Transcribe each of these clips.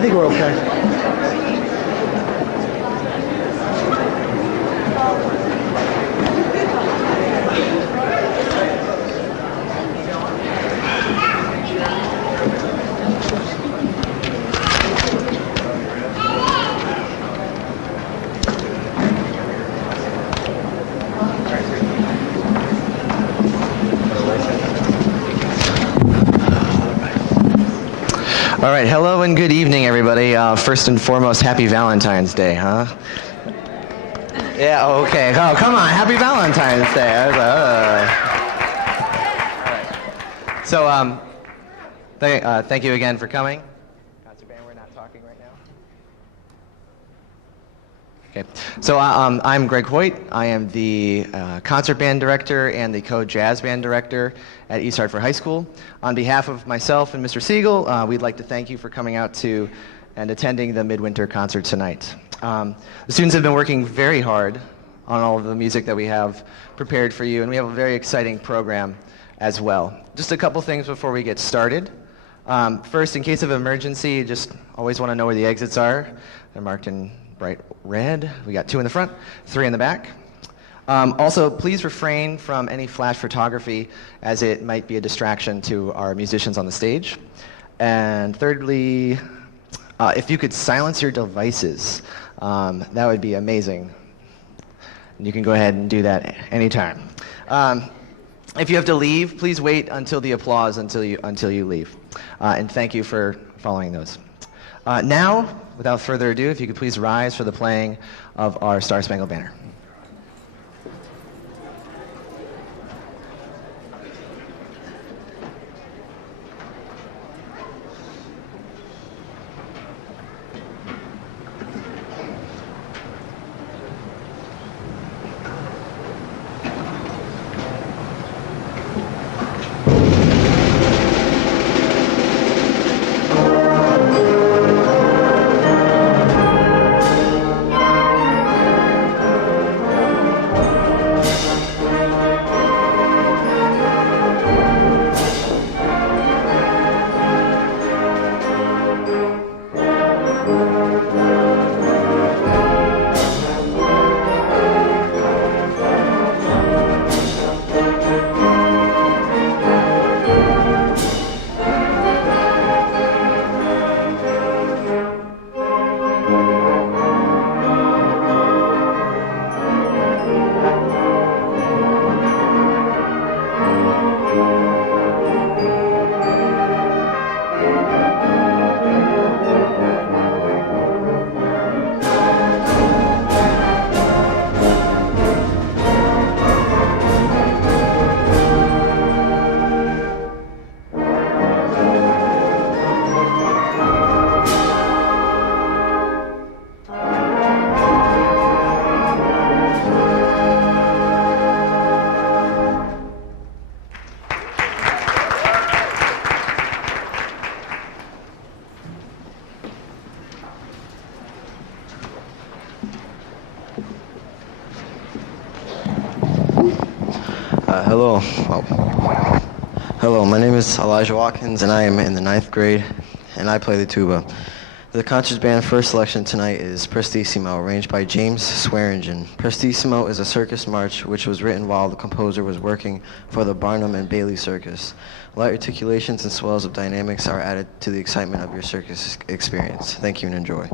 I think we're okay. All right, hello and good evening, everybody. First and foremost, happy Valentine's Day, huh? Yeah, okay. Oh, come on, happy Valentine's Day. I was like, So, thank you again for coming. Concert band, we're not talking right now. Okay, so I'm Greg Hoyt. I am the concert band director and the co-jazz band director at East Hartford High School. On behalf of myself and Mr. Siegel, we'd like to thank you for coming out to and attending the midwinter concert tonight. The students have been working very hard on all of the music that we have prepared for you, and we have a very exciting program as well. Just a couple things before we get started. First, in case of emergency, you just always want to know where the exits are. They're marked in bright red. We got 2 in the front, 3 in the back. Also, please refrain from any flash photography, as it might be a distraction to our musicians on the stage. And thirdly, if you could silence your devices, that would be amazing. And you can go ahead and do that anytime. If you have to leave, please wait until the applause until you leave. And thank you for following those. Now, without further ado, if you could please rise for the playing of our Star Spangled Banner. Hello, my name is Elijah Watkins, and I am in the 9th grade, and I play the tuba. The concert band first selection tonight is Prestissimo, arranged by James Swearingen. Prestissimo is a circus march which was written while the composer was working for the Barnum and Bailey Circus. Light articulations and swells of dynamics are added to the excitement of your circus experience. Thank you and enjoy.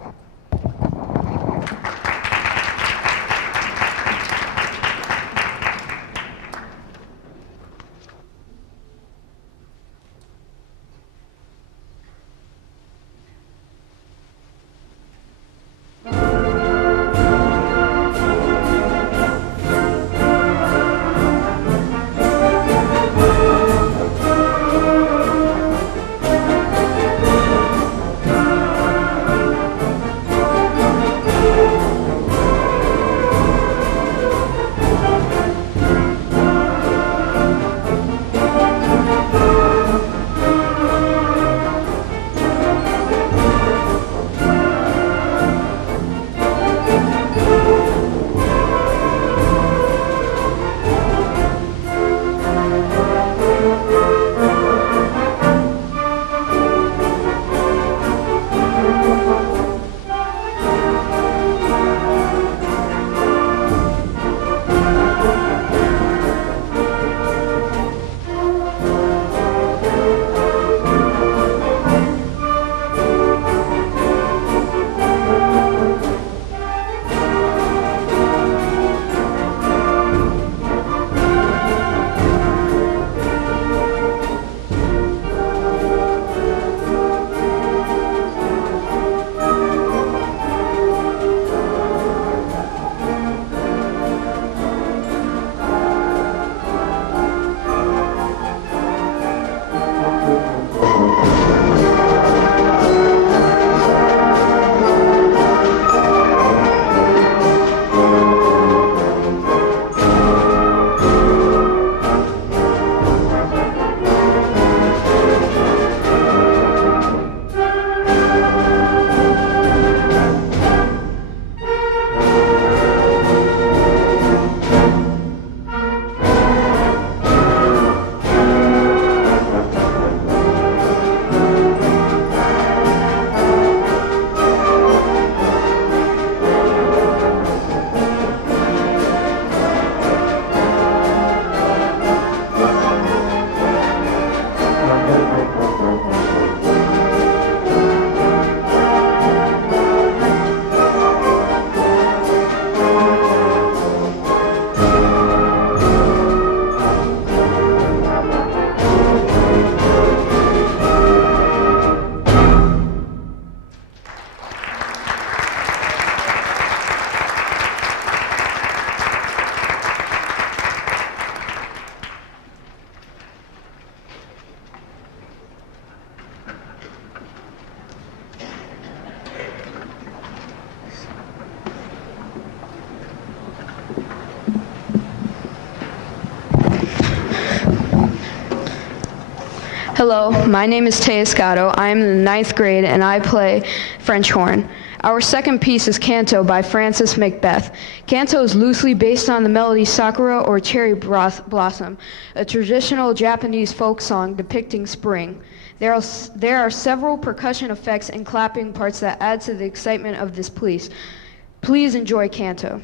Hello, my name is Teus Gatto. I am in the ninth grade and I play French horn. Our second piece is Canto by Francis Macbeth. Canto is loosely based on the melody Sakura or Cherry Blossom, a traditional Japanese folk song depicting spring. There are several percussion effects and clapping parts that add to the excitement of this piece. Please enjoy Canto.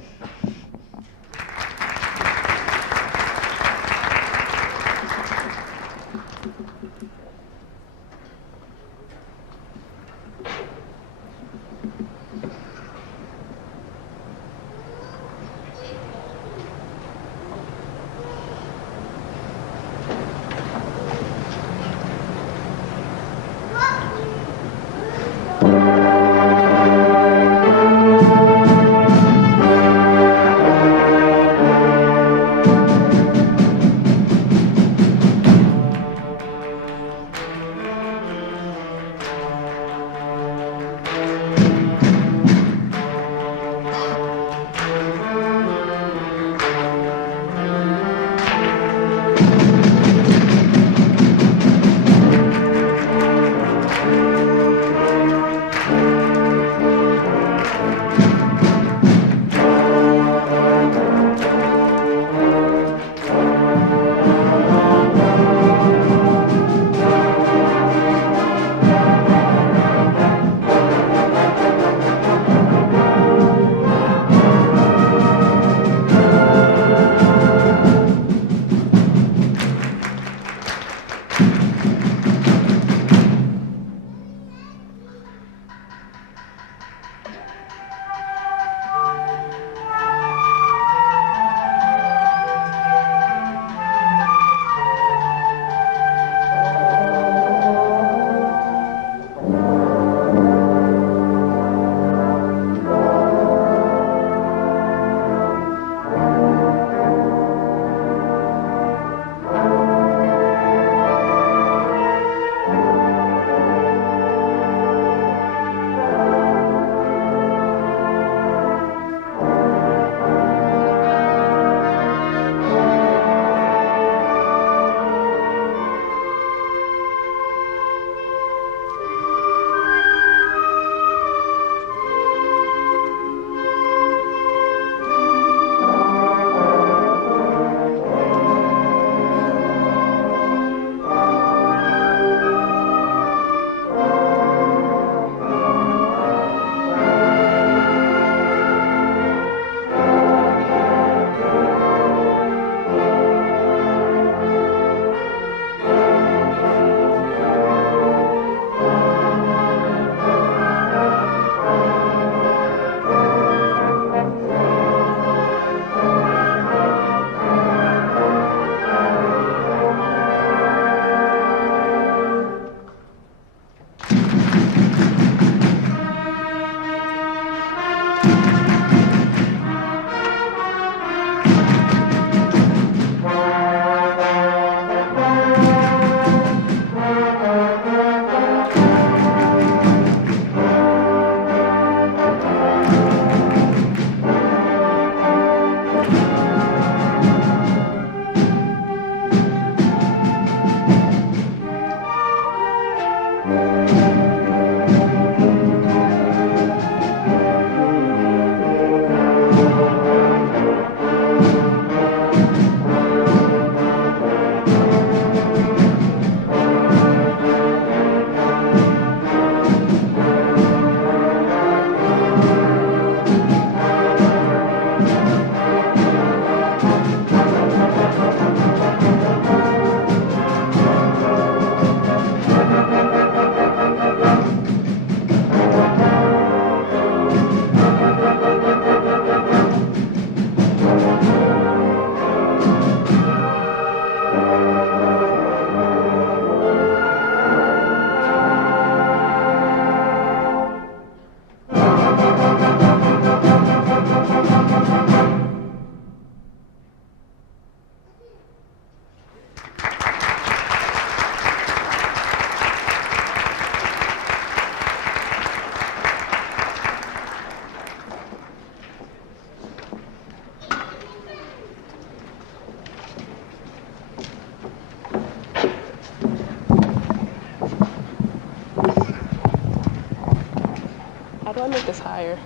do I make this higher?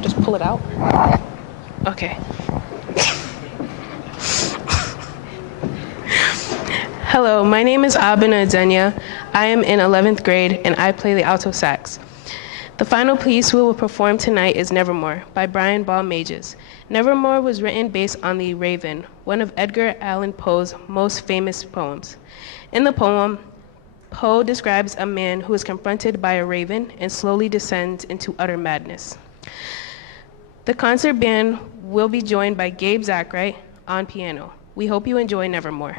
Just pull it out? Okay. Hello, my name is Abina Adenya. I am in 11th grade and I play the alto sax. The final piece we will perform tonight is Nevermore by Brian Ball Mages. Nevermore was written based on The Raven, one of Edgar Allan Poe's most famous poems. In the poem, Poe describes a man who is confronted by a raven and slowly descends into utter madness. The concert band will be joined by Gabe Zachright on piano. We hope you enjoy Nevermore.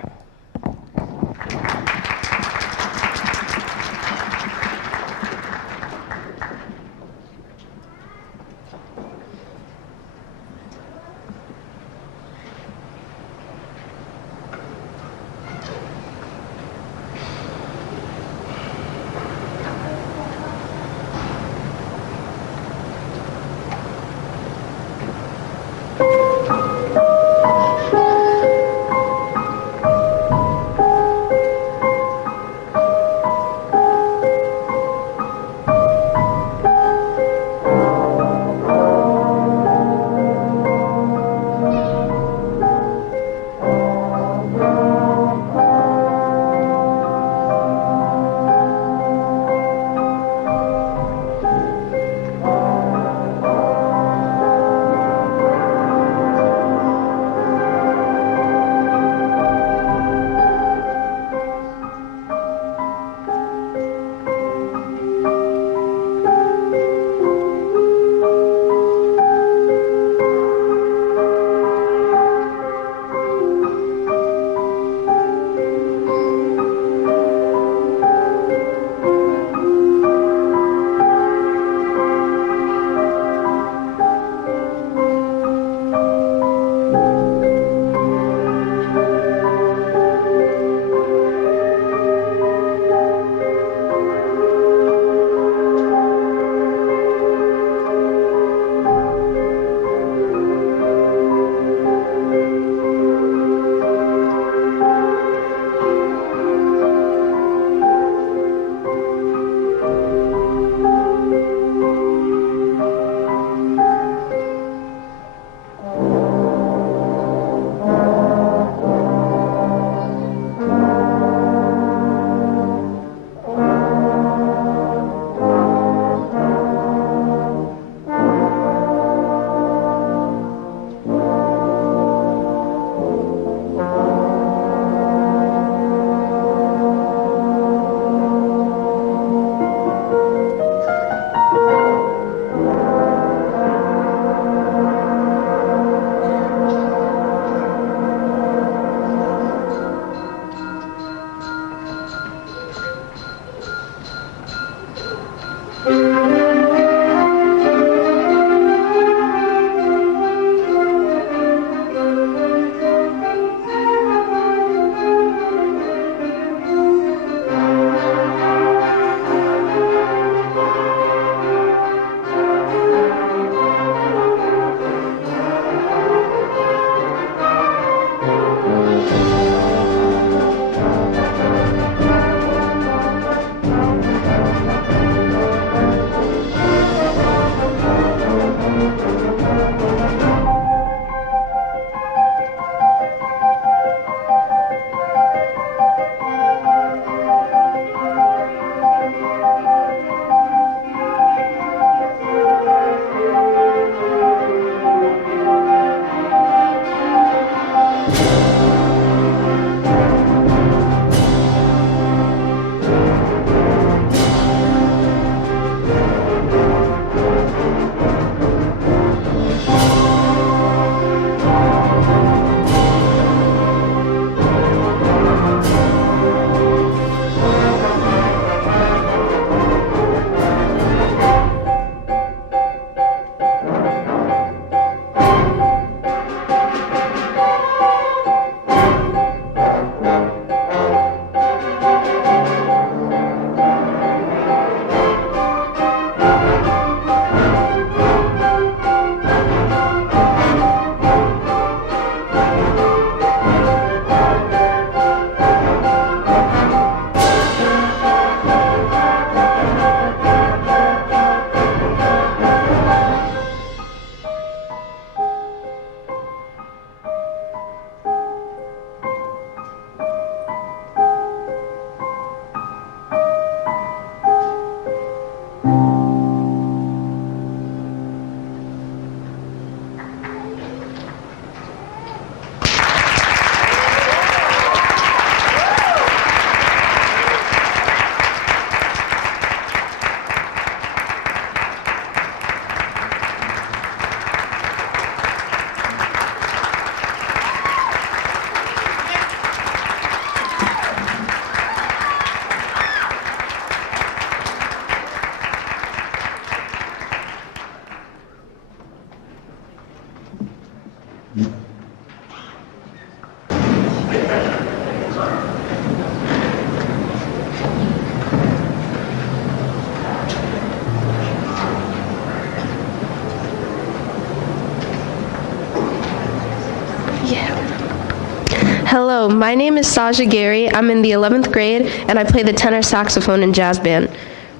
Hello, my name is Saja Gary. I'm in the 11th grade, and I play the tenor saxophone in jazz band.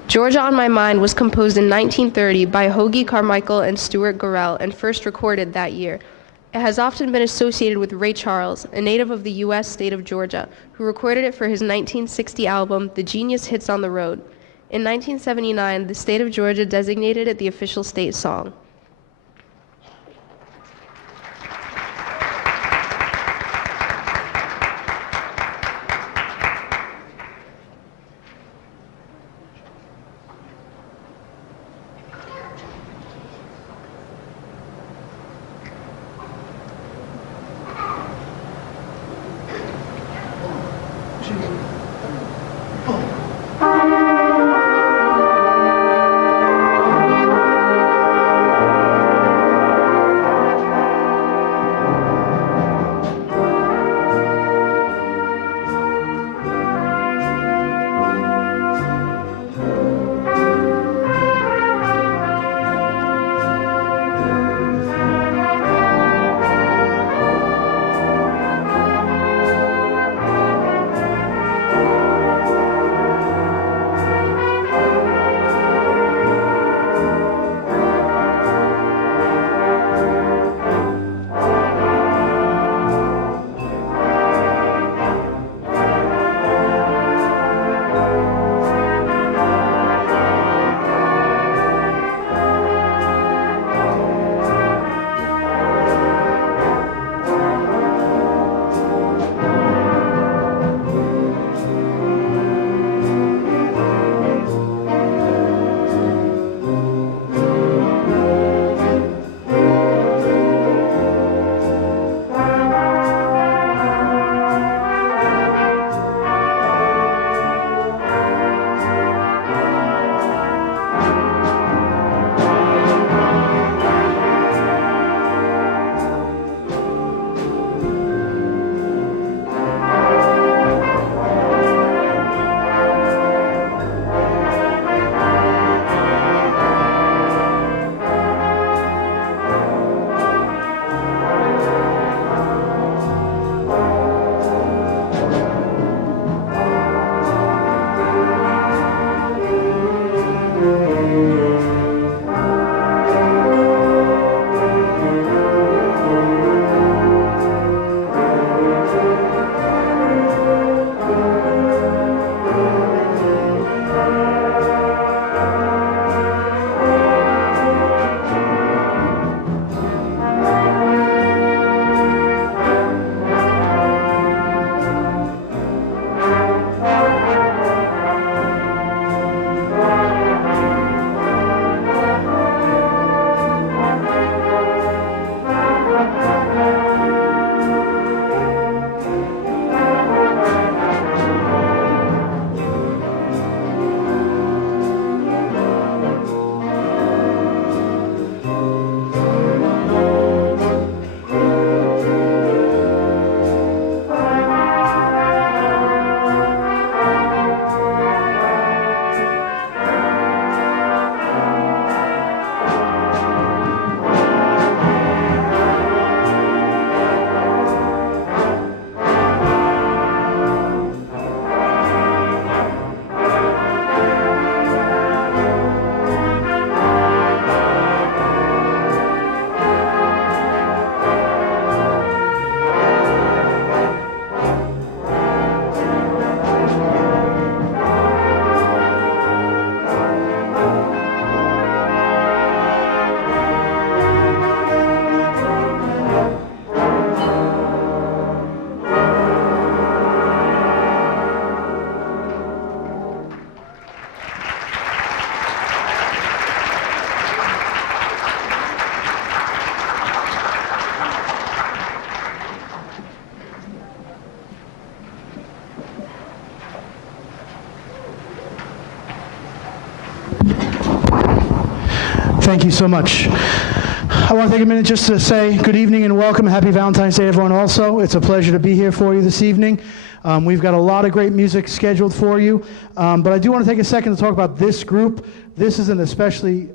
Georgia on My Mind was composed in 1930 by Hoagie Carmichael and Stuart Gorell and first recorded that year. It has often been associated with Ray Charles, a native of the U.S. state of Georgia, who recorded it for his 1960 album, The Genius Hits on the Road. In 1979, the state of Georgia designated it the official state song. Thank you so much. I want to take a minute just to say good evening and welcome. Happy Valentine's Day, everyone, also. It's a pleasure to be here for you this evening. We've got a lot of great music scheduled for you, but I do want to take a second to talk about this group. This is an especially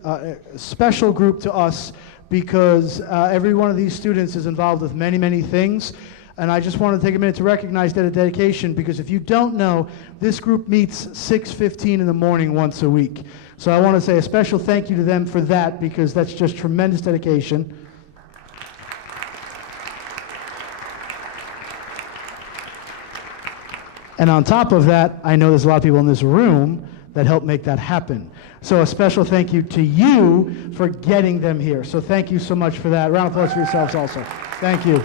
special group to us because every one of these students is involved with many, many things. And I just want to take a minute to recognize that dedication, because if you don't know, this group meets 6:15 in the morning once a week. So I want to say a special thank you to them for that, because that's just tremendous dedication. And on top of that, I know there's a lot of people in this room that help make that happen. So a special thank you to you for getting them here. So thank you so much for that. Round of applause for yourselves also. Thank you.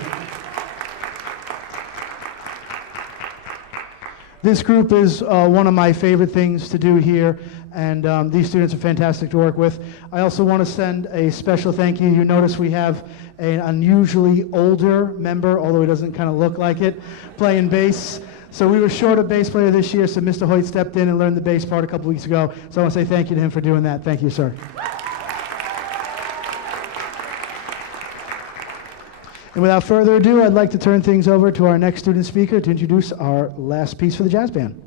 This group is one of my favorite things to do here, and these students are fantastic to work with. I also want to send a special thank you. You notice we have an unusually older member, although he doesn't kind of look like it, playing bass. So we were short a bass player this year, so Mr. Hoyt stepped in and learned the bass part a couple weeks ago. So I want to say thank you to him for doing that. Thank you, sir. And without further ado, I'd like to turn things over to our next student speaker to introduce our last piece for the jazz band.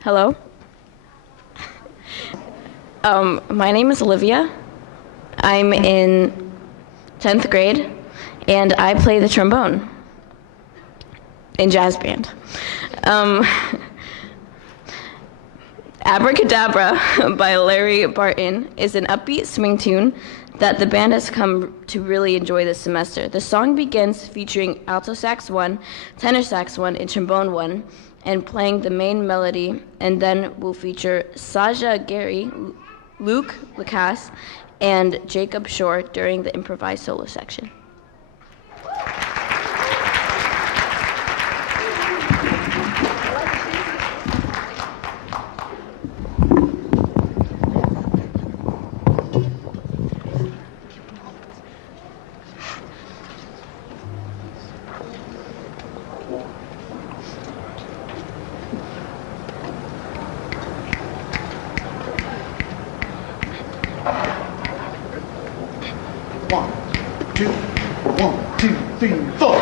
Hello. My name is Olivia. I'm in 10th grade, and I play the trombone in jazz band. Abracadabra by Larry Barton is an upbeat swing tune that the band has come to really enjoy this semester. The song begins featuring alto sax 1, tenor sax 1, and trombone 1, and playing the main melody, and then will feature Saja Gary, Luke Lacasse, and Jacob Shore during the improvised solo section. One, two, three, four.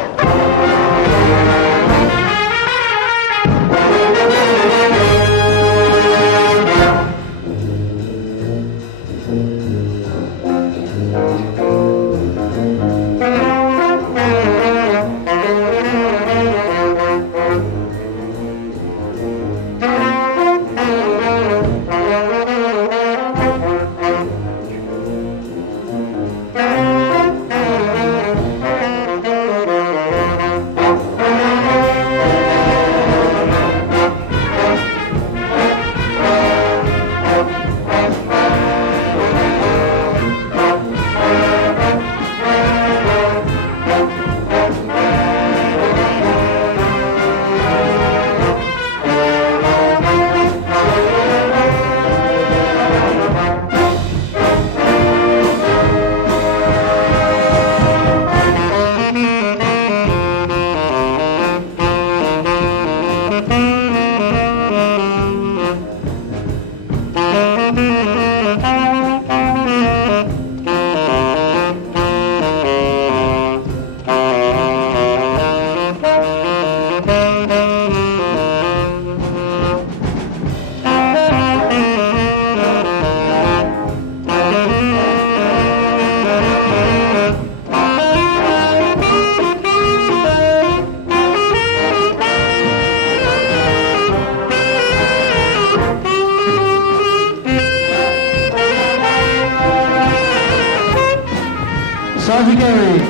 Saja Gary.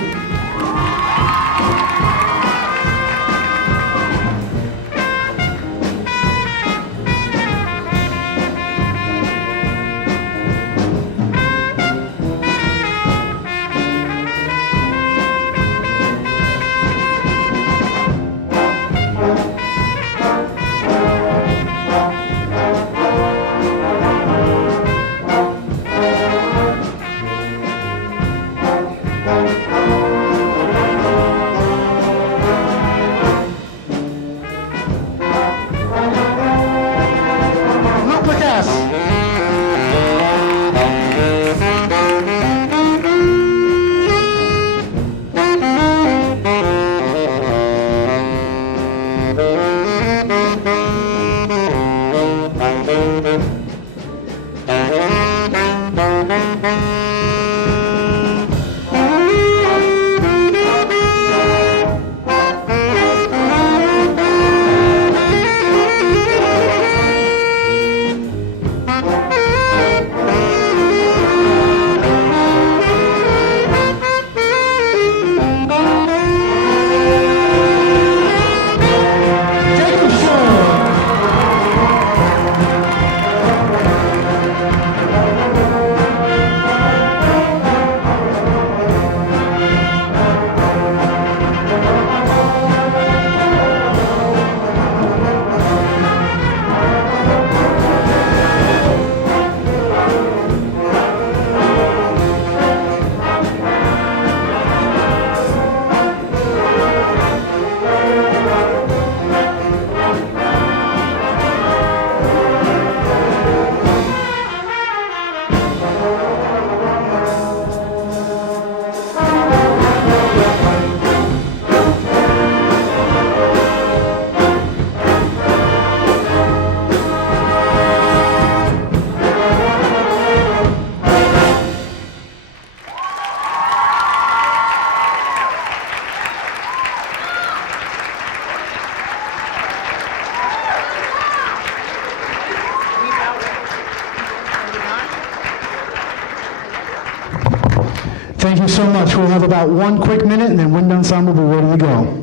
Thank you so much. We'll have about 1 quick minute, and then wind ensemble will be ready to go.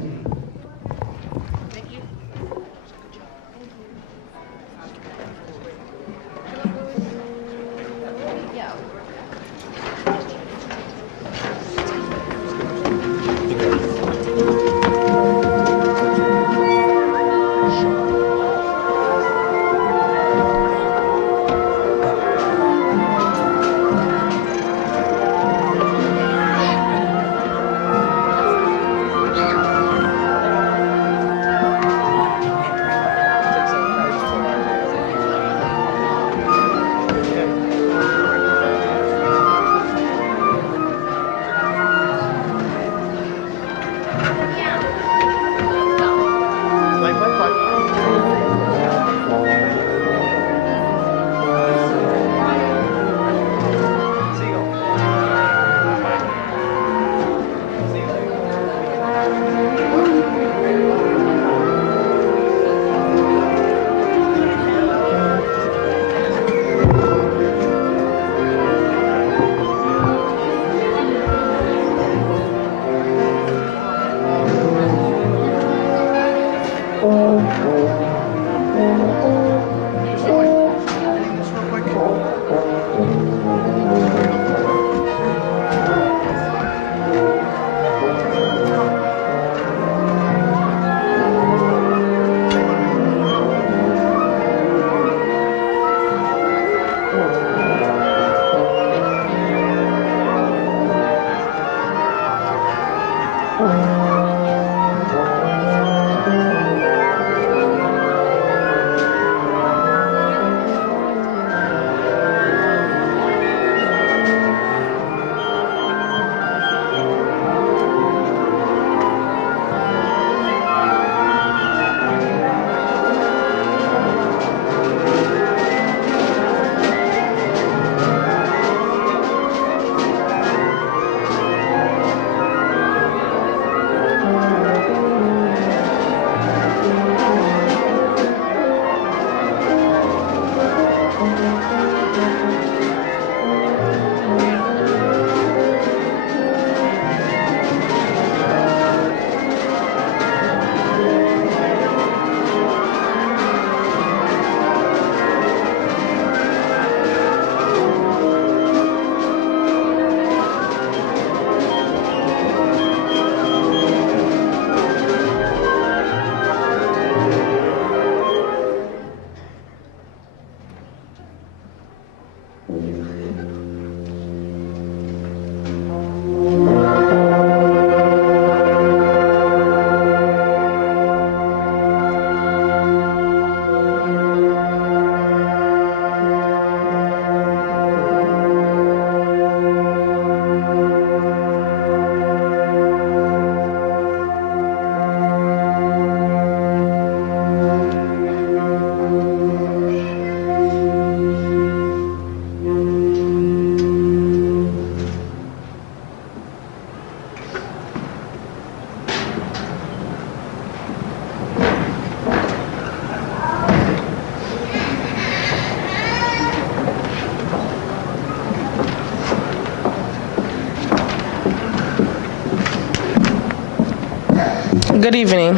Good evening.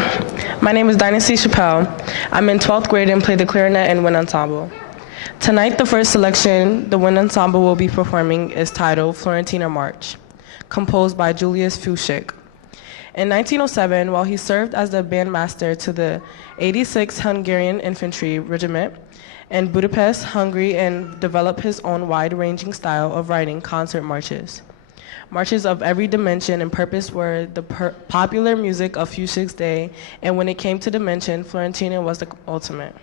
My name is Dynasty Chappelle. I'm in 12th grade and play the clarinet and wind ensemble. Tonight, the first selection the wind ensemble will be performing is titled Florentina March, composed by Julius Fuchsik. In 1907, while he served as the bandmaster to the 86th Hungarian Infantry Regiment in Budapest, Hungary, and developed his own wide-ranging style of writing concert marches. Marches of every dimension and purpose were the popular music of Fuchsik's day, and when it came to dimension, Florentina was the ultimate.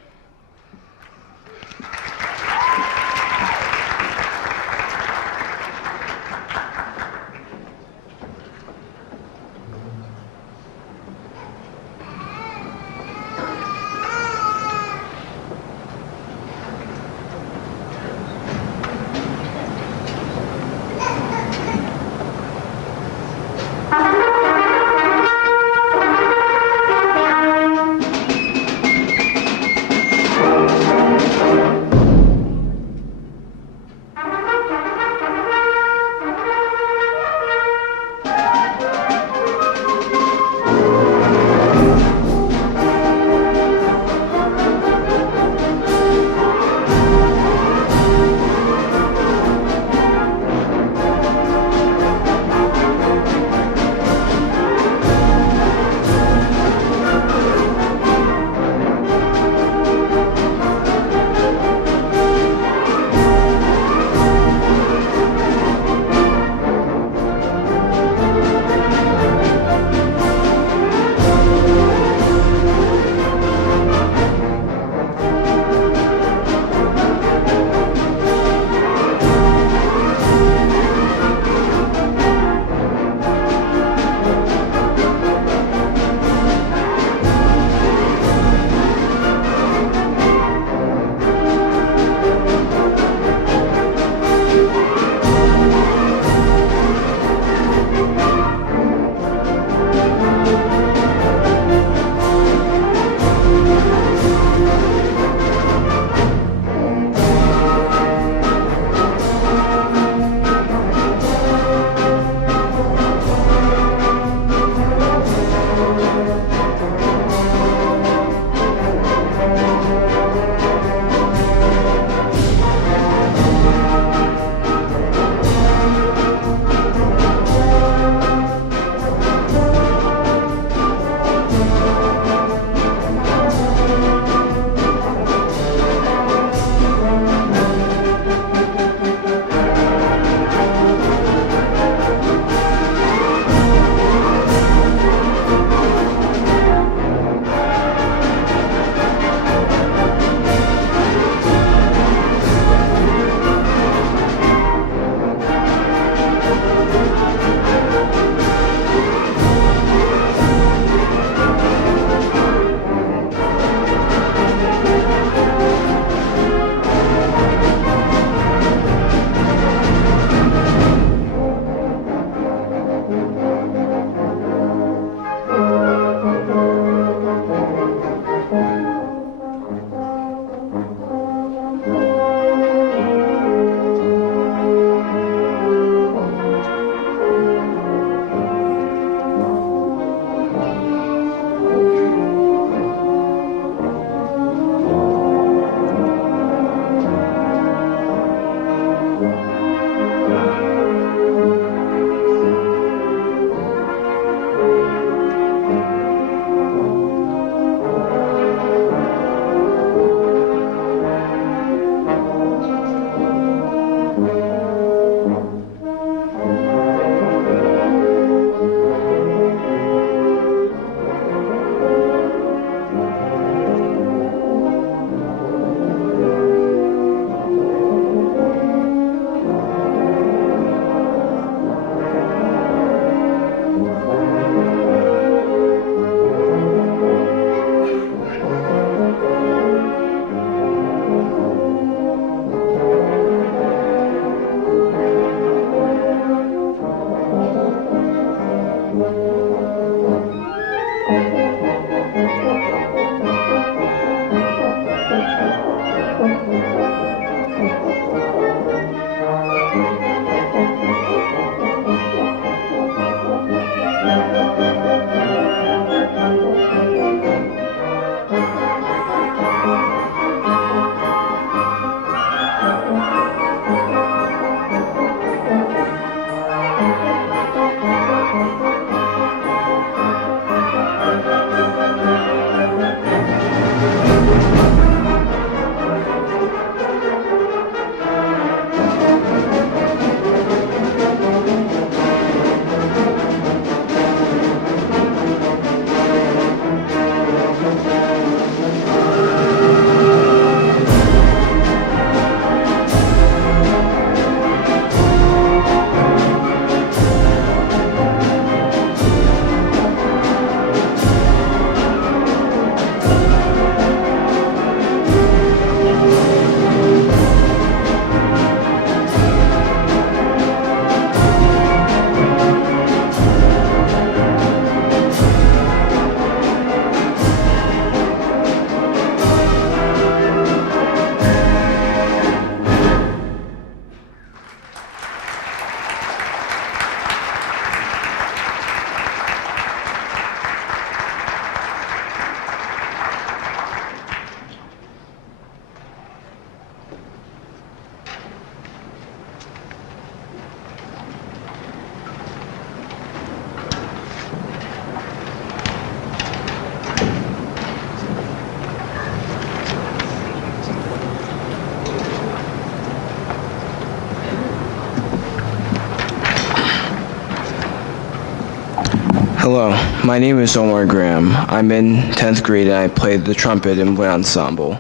Hello, my name is Omar Graham. I'm in 10th grade and I play the trumpet in wind ensemble.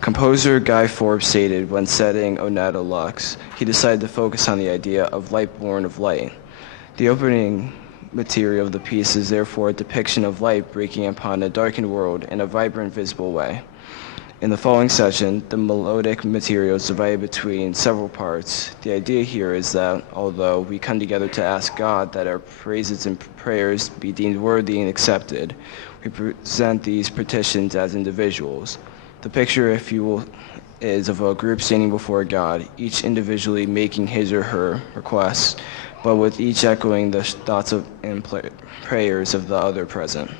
Composer Guy Forbes stated when setting Onetta Lux, he decided to focus on the idea of light born of light. The opening material of the piece is therefore a depiction of light breaking upon a darkened world in a vibrant, visible way. In the following section, the melodic material is divided between several parts. The idea here is that although we come together to ask God that our praises and prayers be deemed worthy and accepted, we present these petitions as individuals. The picture, if you will, is of a group standing before God, each individually making his or her requests, but with each echoing the thoughts and prayers of the other present.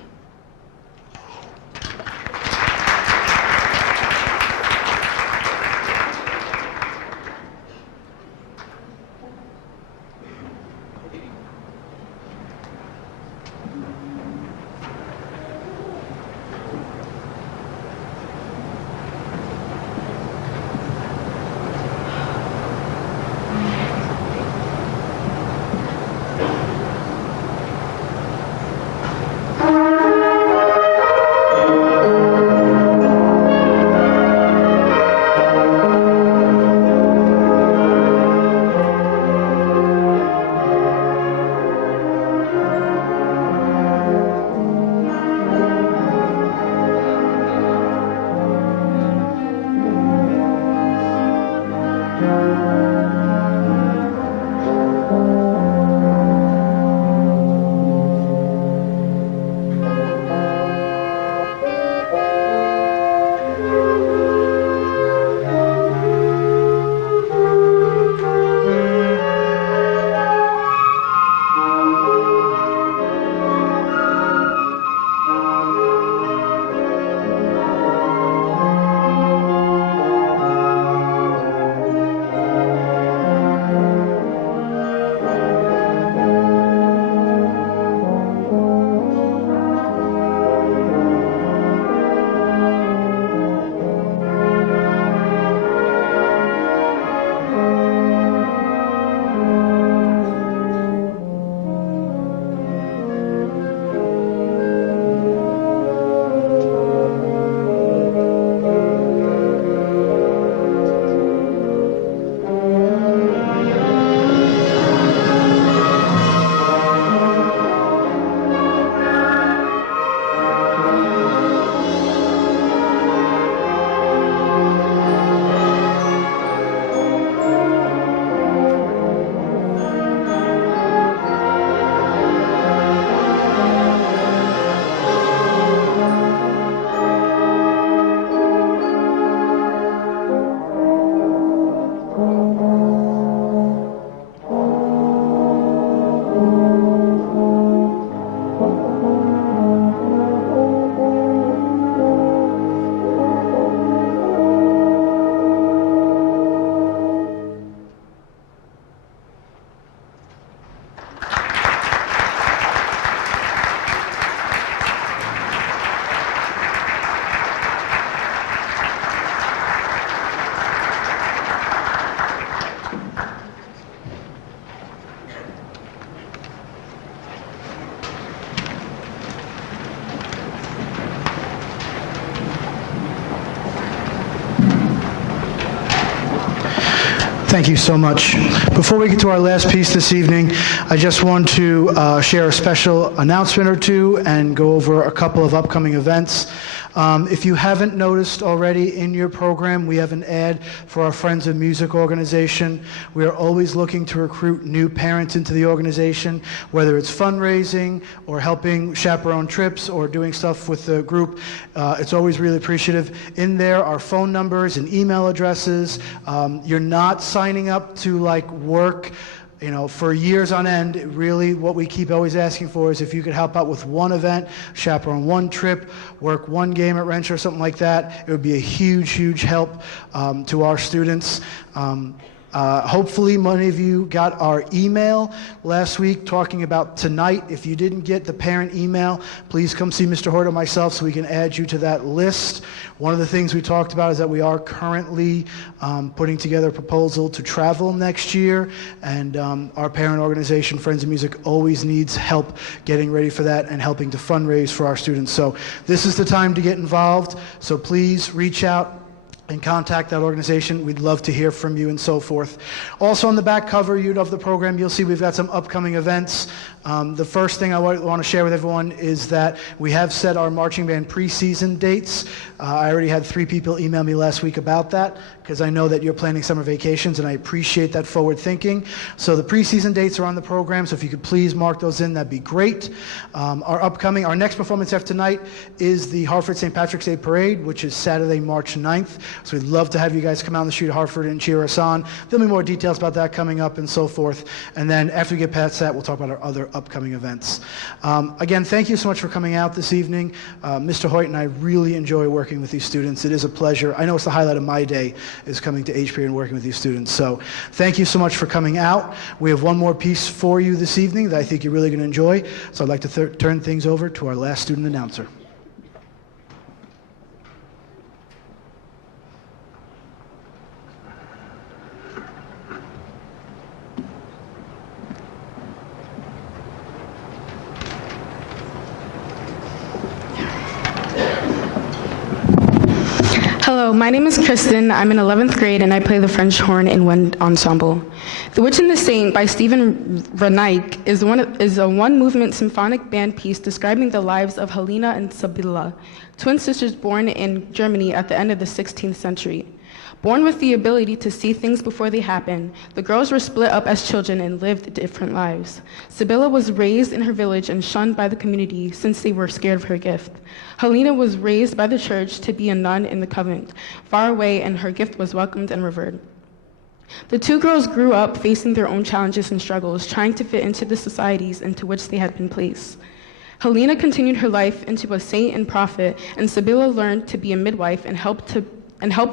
Thank you so much. Before we get to our last piece this evening, I just want to share a special announcement or two and go over a couple of upcoming events. If you haven't noticed already in your program, we have an ad for our Friends of Music organization. We are always looking to recruit new parents into the organization, whether it's fundraising or helping chaperone trips or doing stuff with the group. It's always really appreciative. In there are phone numbers and email addresses. You're not signing up to like work for years on end. Really what we keep always asking for is if you could help out with one event, chaperone one trip, work one game at Wrench or something like that, it would be a huge, huge help to our students. Hopefully, many of you got our email last week talking about tonight. If you didn't get the parent email, please come see Mr. Hoyt or myself so we can add you to that list. One of the things we talked about is that we are currently putting together a proposal to travel next year, and our parent organization, Friends of Music, always needs help getting ready for that and helping to fundraise for our students. So this is the time to get involved, so please reach out and contact that organization. We'd love to hear from you and so forth. Also on the back cover of the program, you'll see we've got some upcoming events. The first thing I want to share with everyone is that we have set our marching band preseason dates. I already had 3 people email me last week about that because I know that you're planning summer vacations, and I appreciate that forward thinking. So the preseason dates are on the program, so if you could please mark those in, that'd be great. Our next performance after tonight is the Hartford St. Patrick's Day Parade, which is Saturday, March 9th. So we'd love to have you guys come out on the street of Hartford and cheer us on. There'll be more details about that coming up and so forth. And then after we get past that, we'll talk about our other upcoming events. Again, thank you so much for coming out this evening. Mr. Hoyt and I really enjoy working with these students. It is a pleasure. I know it's the highlight of my day is coming to HPA and working with these students. So thank you so much for coming out. We have one more piece for you this evening that I think you're really going to enjoy. So I'd like to turn things over to our last student announcer. Hello, my name is Kristen. I'm in 11th grade and I play the French horn in wind ensemble. The Witch and the Saint by Stephen Reich is a one-movement symphonic band piece describing the lives of Helena and Sibylla, twin sisters born in Germany at the end of the 16th century. Born with the ability to see things before they happen, the girls were split up as children and lived different lives. Sibylla was raised in her village and shunned by the community since they were scared of her gift. Helena was raised by the church to be a nun in the convent, far away, and her gift was welcomed and revered. The 2 girls grew up facing their own challenges and struggles, trying to fit into the societies into which they had been placed. Helena continued her life into a saint and prophet, and Sibylla learned to be a midwife and help the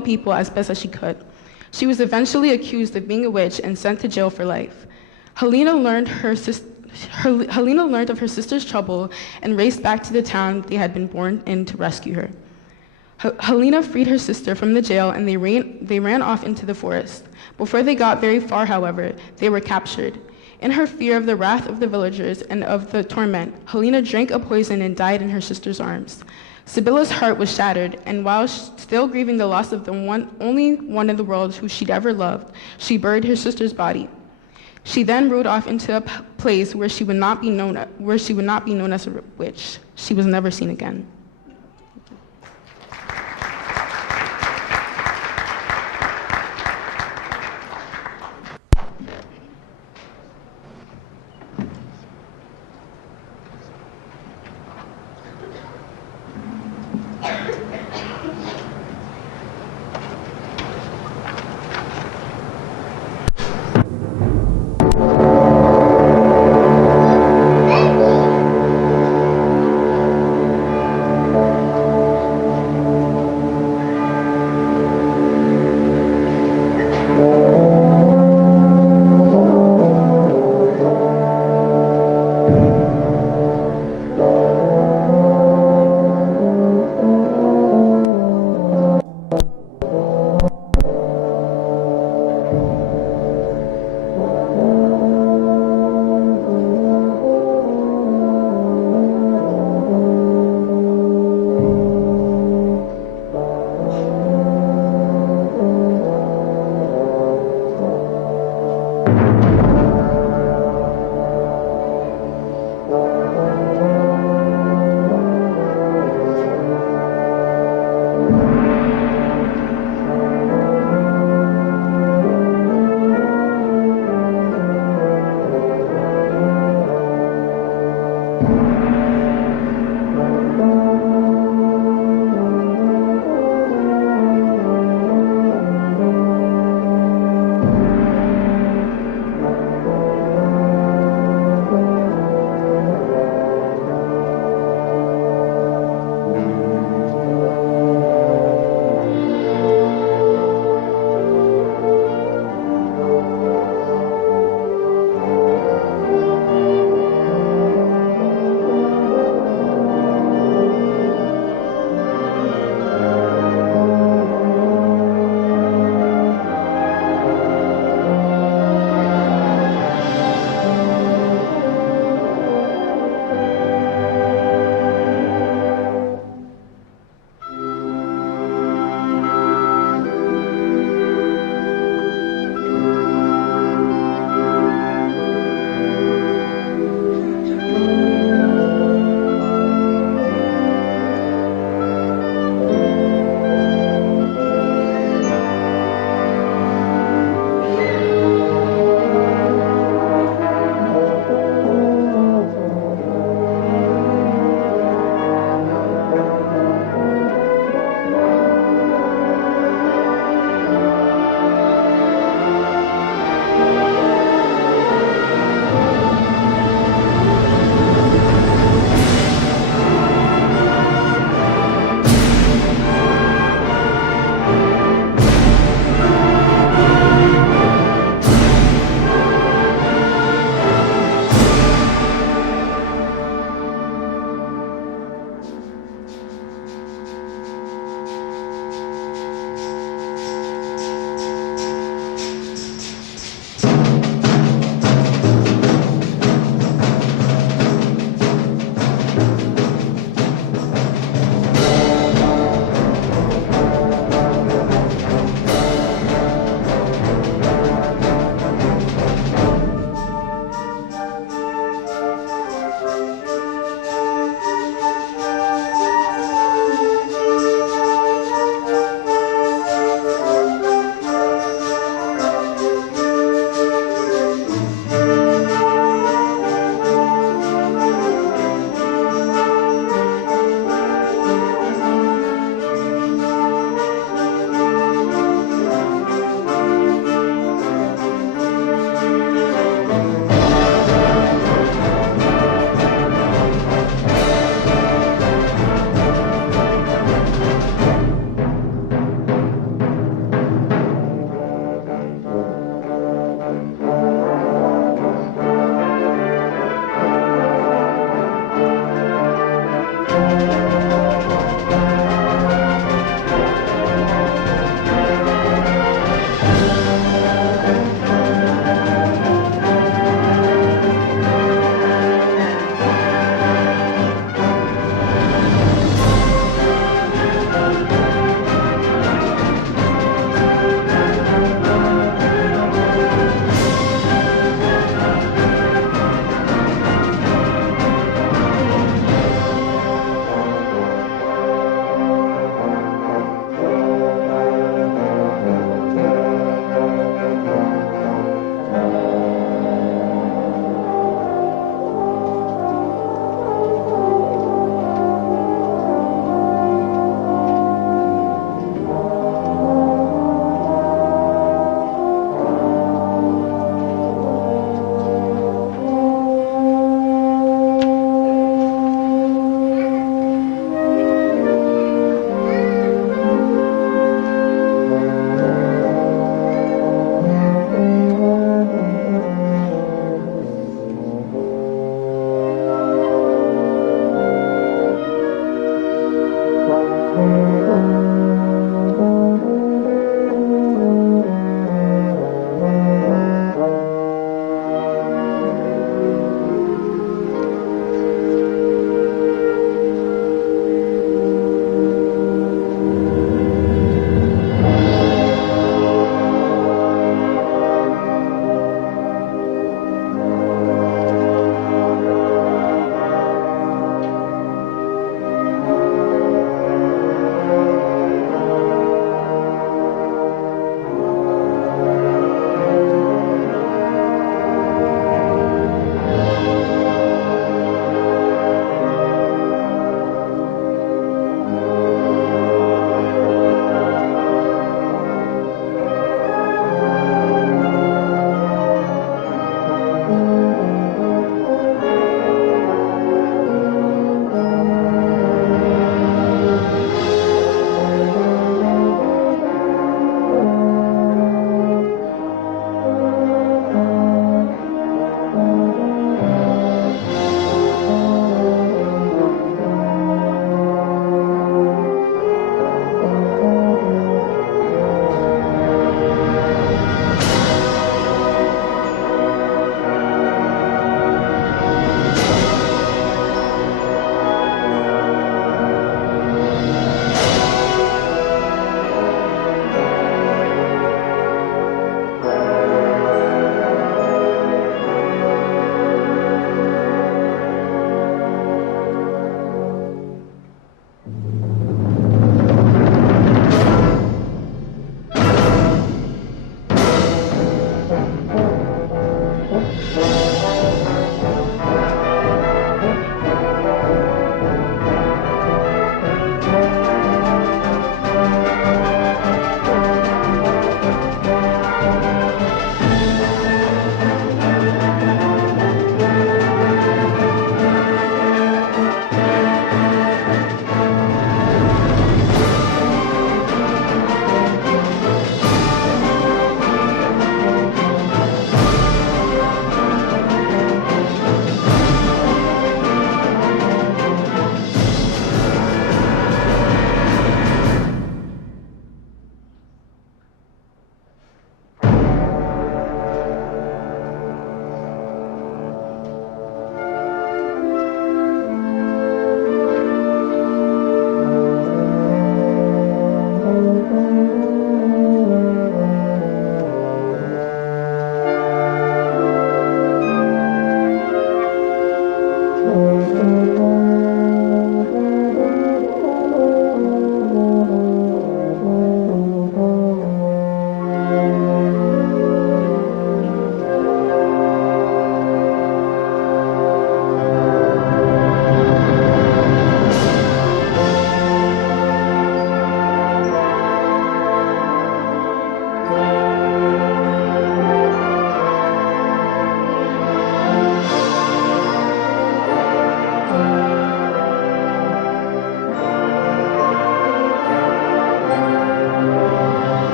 people as best as she could. She was eventually accused of being a witch and sent to jail for life. Helena learned of her sister's trouble and raced back to the town they had been born in to rescue her. Helena freed her sister from the jail and they ran off into the forest. Before they got very far, however, they were captured. In her fear of the wrath of the villagers and of the torment, Helena drank a poison and died in her sister's arms. Sibylla's heart was shattered, and while still grieving the loss of the only one in the world who she'd ever loved, she buried her sister's body. She then rode off into a place where she would not be known as a witch. She was never seen again.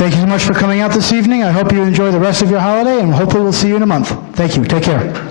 Thank you so much for coming out this evening. I hope you enjoy the rest of your holiday, and hopefully we'll see you in a month. Thank you. Take care.